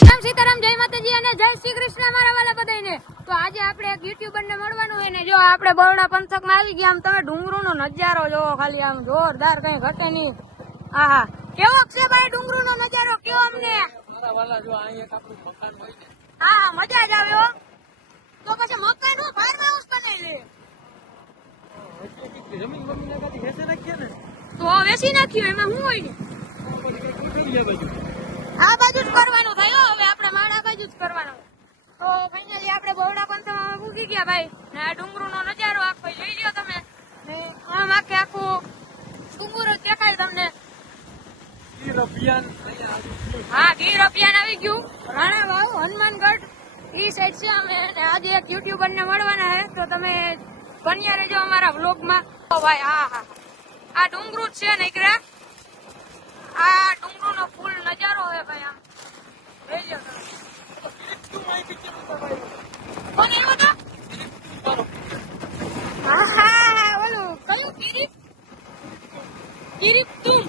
રામ સીતારામ જય માતાજી અને જય શ્રી કૃષ્ણ મારા વાલા બધાને તો આજે આપણે એક યુટ્યુબર ને મળવાનું છે ને જો આપણે બરોડા પંથકમાં આવી ગયા આમ તમે ડુંગરું નો નજારો જોવો ખાલી આમ જોરદાર કઈ ઘટે નહીં. આહા કેવો છે ભાઈ ડુંગરું નો નજારો કેવો અમને? હા હા મજા જ આવે તો પછી મકાઈ નું ફાર્મ હાઉસ બનાવી લે તો વેચી નાખ્યું એમાં શું હોય ને? આ બાજુ જ કરવાનું થાય હવે આપણે માળા બાજુ જ કરવાનું. તો ફાઇનલી આપણે બહોળા પંથમાં પૂગી ગયા ભાઈ. ને આ ડુંગરુનો નજારો આખો જોઈ લ્યો તમે. ને આમ આખે આખું ડુંગર જ દેખાય તમને. હા ગીર અભિયાન આવી ગયું. રાણા ભાવ હનુમાનગઢ ઈ સાઈડ છે અમે. આજે એક યુટ્યુબર ને મળવાના હે તો તમે બન્યા રહેજો અમારા વ્લોગમાં ભાઈ હા હા આ ડુંગરું જ છે નીકળ્યા આ ડુંગરુનો ફૂલ નજારો હે ભાઈ આમ જોઈ લ્યો તમે. કોણ આવ્યો તો? હા, હા, હા, ઓલું કયું કિરીટ? કિરીટ તુમ.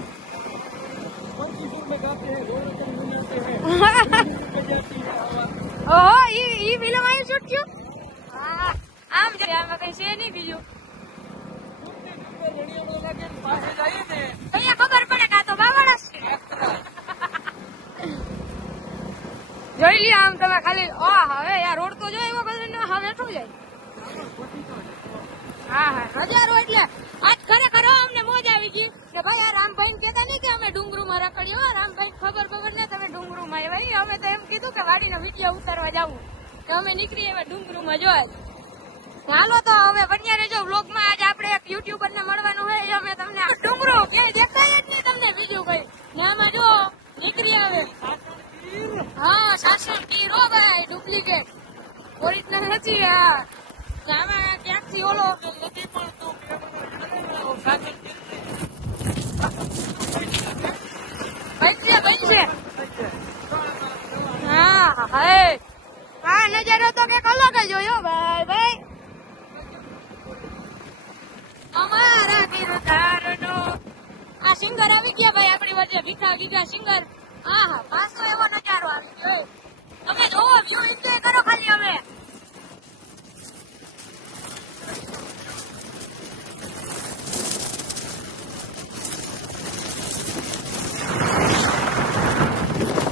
ઓહો, ઈ ઈ થયું? આમ છે, આમાં કઈ છે નહીં બીજું પાસે જઈએ પડે કે આ તો બાવળા છે જોઈ લ્યો આમ તમે ખાલી ઓહ હવે યાર રોડ તો જો એવો બધો હવે હેઠું જાય? હા હા. હજારો એટલે આજ ખરેખર અમને મોજ આવી ગઈ કે ભાઈ આ રામભાઈ ને નહીં કે અમે ડુંગરુમાં રખડીએ. હો રામભાઈ ખબર બગડ ને તમે ડુંગરુમાં આવ્યા. અમે તો એમ કીધું કે વાડીનો વીડિયો ઉતારવા જાવું. કે અમે નીકળી એવા ડુંગરુમાં જોવા. ચાલો તો હવે બન્યા રહેજો વ્લોગમાં. આજે આપણે એક યુટ્યુબર ને મળવાનું હોય અમે તમને ડુંગરો ક્યાંય દેખાય જ નહીં તમને બીજું કઈ. ને આમાં જો, નીકળી આવે. હા શાસન ગીર હો ભાઈ ડુપ્લિકેટ ઓરિજિનલ નથી આ તો આમાં ક્યાંકથી ઓલો બનશે બનશે. હા હે. આ નજારો તો કંઈક અલગ જ હોય ભાઈ ભાઈ. અમારા ગિરધારનો આ સિંગર આવી ગયા ભાઈ આપણી વચ્ચે ભીખા ગીગા સિંગર. હા હા પાછો એવો નજારો આવી ગયો તમે જોવો વ્યૂ એન્જોય કરો ખાલી હવે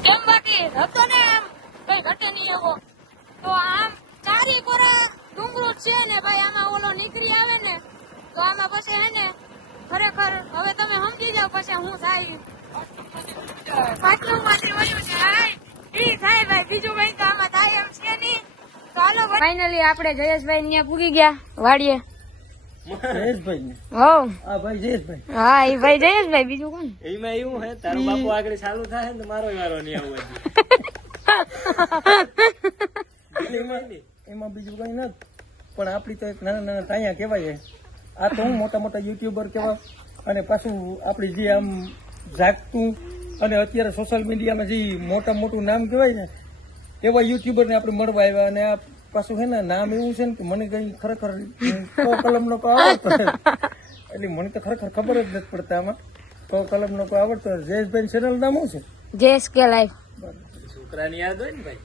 એમ બાકી હતો ને એમ કઈ ઘટે નહીં એવો તો આમ ચારી કોરા ડુંગરો જ છે ને ભાઈ નીકળી આવે ને તો આમાં પછી હે ને ખરેખર હવે તમે સમજી જાવ પછી હું થાય. પાટલું માંથી વળ્યું છે ઈ થાય ભાઈ બીજું કઈ તો આમાં થાય એમ છે નહીં. તો ફાઇનલી આપણે જયેશભાઈ ત્યાં પૂગી ગયા વાડીએ. જયેશભાઈ ને હો આ ભાઈ જયેશભાઈ. હા એ ભાઈ જયેશભાઈ બીજું કોણ? એમાં એવું હે તારો બાપુ આગળ ચાલુ થાય ને મારો વારો નહીં આવવો એમાં બીજું કઈ નથી. પણ આપણી તો એક નાના નાના તાયા કહેવાય આ તો હું મોટા મોટા યુટ્યુબર કહેવાય અને પાછું આપણી જે આમ જાગતું અને અત્યારે સોશિયલ મીડિયામાં જે મોટા મોટું નામ કહેવાય ને એવા યુટ્યુબર ને આપણે મળવા આવ્યા અને આ પાછું છે ને નામ એવું છે ને કે મને કઈ ખરેખર કલમ કલમનો કો આવડતો એટલે મને તો ખરેખર ખબર જ નથી પડતા આમાં. કો કલમનો કો આવડતો નથી. જયેશભાઈ ચેનલ નામ શું છે? જયેશ કે લાઈફ છોકરાની યાદ હોય ને ભાઈ?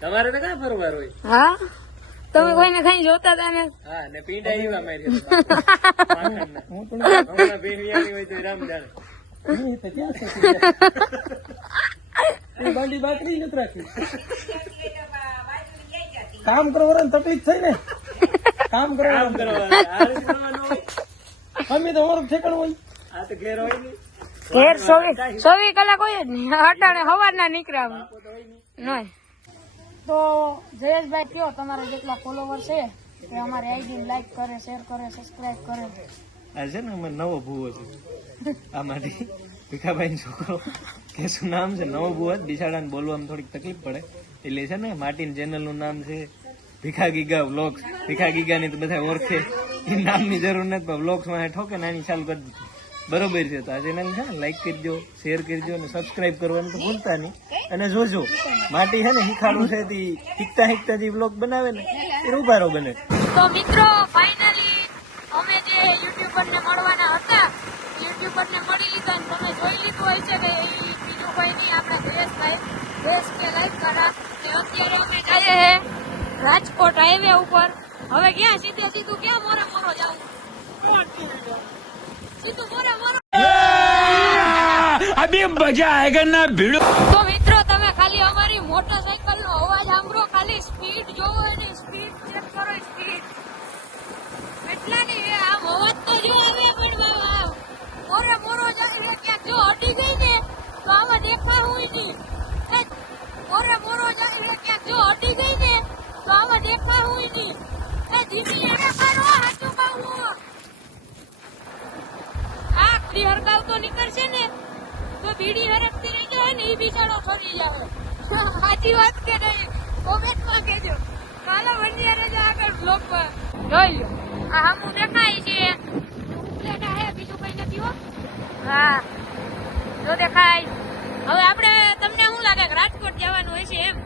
તમારે તો ક્યાં ફરવાર હોય હા? તમે કોઈને કઈ જોતા હતા ને? હા ને પીંડા એવા મારી હું પણ હમણાં બેહવિયાની હોય તો રામ જાણે. નહીં તો ક્યાં છે બાંડી બાકરી નથી રાખી. કામ કરો તકલીફ થઈ ને? કામ કામ કરવાનું. અમે તો અમારું ઠેકાણ હોય. આ તો ઘેર હોય ઘેર ચોવીસ કલાક હોય જ નહીં અટાણે સવારના નીકળ્યા નહીં. તો જયેશભાઈ કયો, તમારા જેટલા ફોલોવર છે એ અમારી આઈડી લાઈક કરે શેર કરે સબસ્ક્રાઇબ કરે. આ છે ને અમે નવો ભૂવો છે. આમાંથી ભીખાભાઈ છોકરો, કે શું નામ છે? નવો ભૂવો બિચારાને બોલવામાં થોડીક તકલીફ પડે. એટલે છે ને માટીન ચેનલનું નામ છે ભીખા ગીગા વ્લોગ્સ. ભીખા ગીગા ની તો બધા ઓળખે. એ નામની જરૂર નથી, પણ વ્લોગ્સમાં ઠોકે નાની ચાલુ કરી દીધી. બરોબર છે. તો આ ચેનલ છે ને લાઈક કરજો શેર કરજો અને સબસ્ક્રાઇબ કરવાનું તો ભૂલતા નહીં. અને જોજો, માટી છે ને, શીખાડું છે તે શીખતા શીખતા જે વ્લોગ બનાવે ને, એ રૂબારો બને. તો મિત્રો ફાઇનલી અમે જે યુટ્યુબર ને મળવાના હતા યુટ્યુબર ને મળી લીધા ને તમે જોઈ લીધું હોય છે કે બીજું કોઈ નહીં, આપણે દેશભાઈ દેશ કે લાઈક કરા અત્યારે અમે જઈએ છે રાજકોટ હાઈવે ઉપર. હવે ક્યાં સીધે સીધું, ક્યાં મોરે મોરો જાવું? અભી મજા આયગન ના ભીડ. તો મિત્રો, તમે ખાલી અમારી મોટરસાયકલ નો અવાજ સાંભળો. ખાલી સ્પીડ જોવો એની. સ્પીડ ચેક કરો સ્પીડ. એટલા ની આમ અવાજ તો જો આવે, પણ મોરે મોરો જાય ક્યાંક. જો હટી ગઈ ને, તો આમાં દેખા હોય નહીં. મોરે મોરો જાય ક્યાંક. જો હટી ગઈ ને, તો આમાં દેખા હોય નહીં. ધીમી એને કરો નીકળશે ને, તો બીડી હરકતી રહી જાય ને એ બિચારો ફરી જાય. સાચી વાત કે નહીં? કોમેન્ટમાં કહેજો. કાલો વંડિયારે જ આગળ બ્લોગમાં જોઈ લો. આ હામું દેખાય છે. પ્લેટા હે, બીજું કઈ નથી હો. હા. જો દેખાય. હવે આપણે, તમને શું લાગે? કે રાજકોટ જવાનું હશે એમ?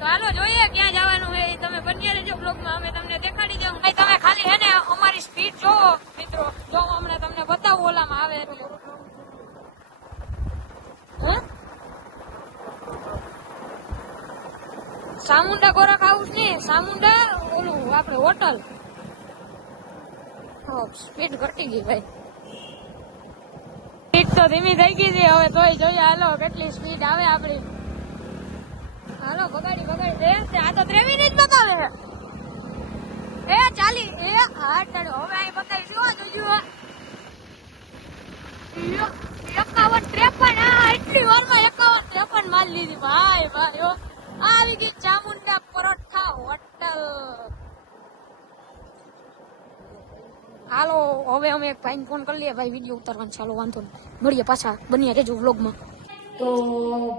તો હાલો, જોઈએ ક્યાં જવાનું હોય તમે બન્યા રહેજો બ્લોગમાં અમે તમને દેખાડી દઉં. તમે ખાલી હે ને અમારી સ્પીડ જોવો, મિત્રો. જો હમણાં તમને બતાવું ઓલામાં આવે એટલે હે? સામુંડા ગોરા હાઉસ ને સામુંડા ઓલું આપણે હોટલ. સ્પીડ ઘટી ગઈ ભાઈ. સ્પીડ તો ધીમી થઈ ગઈ છે હવે તોય જોઈએ હાલો કેટલી સ્પીડ આવે આપણી હાલો બગાડી બગાડી દે આ તો ત્રેવી ની જ બતાવે એ ચાલી એ હા ચાલો હવે અહીં બતાવીશું હો, જોજો એકાવન ત્રેપન આ એટલી વારમાં એકાવન ત્રેપન માલ લીધી ભાઈ ભાઈ હો. આવી ગઈ ચામુંડા પરોઠા હોટલ. હાલો, હવે અમે એક ભાઈને ફોન કરી લઈએ. ભાઈ વીડિયો ઉતારવાનો ચાલો વાંધો નહીં. મળીએ પાછા બન્યા રેજો વ્લોગમાં. તો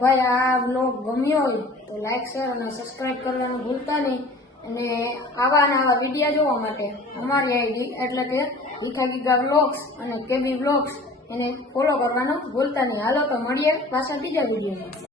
ભાઈ, આ વ્લોગ ગમ્યો હોય તો લાઈક શેર અને સબસ્ક્રાઇબ કરવાનું ભૂલતા નહીં. અને આવા ને આવા વિડીયા જોવા માટે અમારી આઈડી એટલે કે ભીખા ગીગા વ્લોગ્સ અને કેબી વ્લોગ્સ એને ફોલો કરવાનું ભૂલતા નહીં. હાલો, તો મળીએ પાછા બીજા વિડીયોમાં